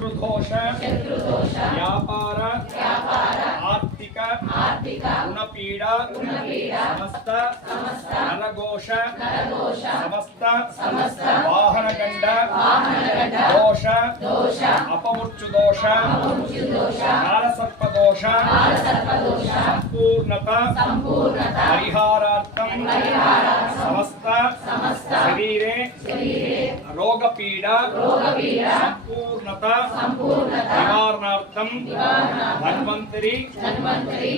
ಶತ್ರುದೋಷ ವ್ಯಾಪಾರ ಆರ್ಥಿಕ ಗುಣಪೀಡ ಸಮಸ್ತ ನರಘೋಷ ಸಮಸ್ತ ವಾಹನಗಂಡ ದೋಷ ಅಪಮುರ್ಚು ದೋಷ ಕಾಲಸರ್ಪದೋಷ ಸಂಪೂರ್ಣತ ಪರಿಹಾರಾರ್ಥಂ ಸಮಸ್ತ ಶರೀರೆ శరీరే రోగపీడ సంపూర్ణత నివారణార్థం ధన్వంతరి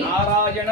నారాయణ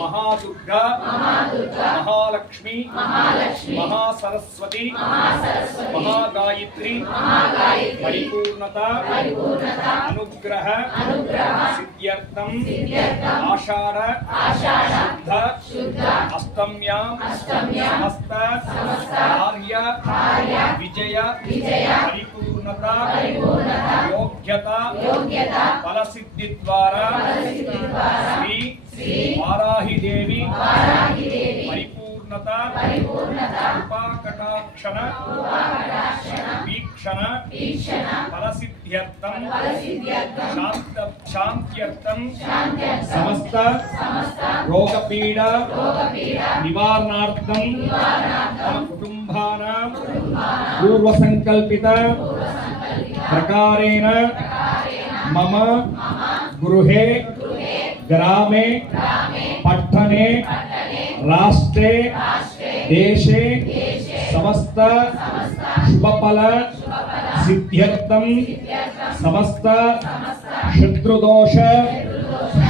महादुर्गा। महालक्ष्मी। महासरस्वती। महागायत्री। परिपूर्णता। अनुग्रह। सिद्ध्यर्थम। आषाढ़। शुद्ध। अष्टम्याम। समस्त। कार्य। विजय। परिपूर्णता। योग्यता। फल सिद्धि द्वारा ಪರಿಪೂರ್ಣತಾ ಉಪಾಕಟಾಕ್ಷಣ ಉಪಾಕಟಾಕ್ಷಣ ವೀಕ್ಷಣ ವೀಕ್ಷಣ ಫಲಸಿದ್ಧ್ಯರ್ಥಂ ಫಲಸಿದ್ಧ್ಯರ್ಥಂ ಶಾಂತ ಶಾಂತ್ಯರ್ಥಂ ಶಾಂತ್ಯರ್ಥಂ ಸಮಸ್ತ ಸಮಸ್ತ ರೋಗಪೀಡ ರೋಗಪೀಡ ನಿವಾರಣಾರ್ಥಂ ನಿವಾರಣಾರ್ಥಂ ಕುಟುಂಬಾನಾಂ ಕುಟುಂಬಾನಾಂ ಪೂರ್ವಸಂಕಲ್ಪಿತ ಪೂರ್ವಸಂಕಲ್ಪಿತ ಪ್ರಕಾರೇಣ मम गृहे ग्रामे पट्टने राष्ट्रे దేశే సమస్త శుభఫల సిద్ధ్యర్థం సమస్త శత్రుదోష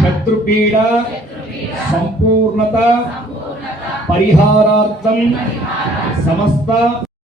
శత్రుపీడ సంపూర్ణత పరిహారార్థం సమస్త